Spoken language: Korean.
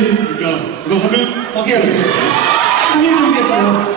그러니까 이거 하면 확인하겠습니다. 3일 정도 했어요.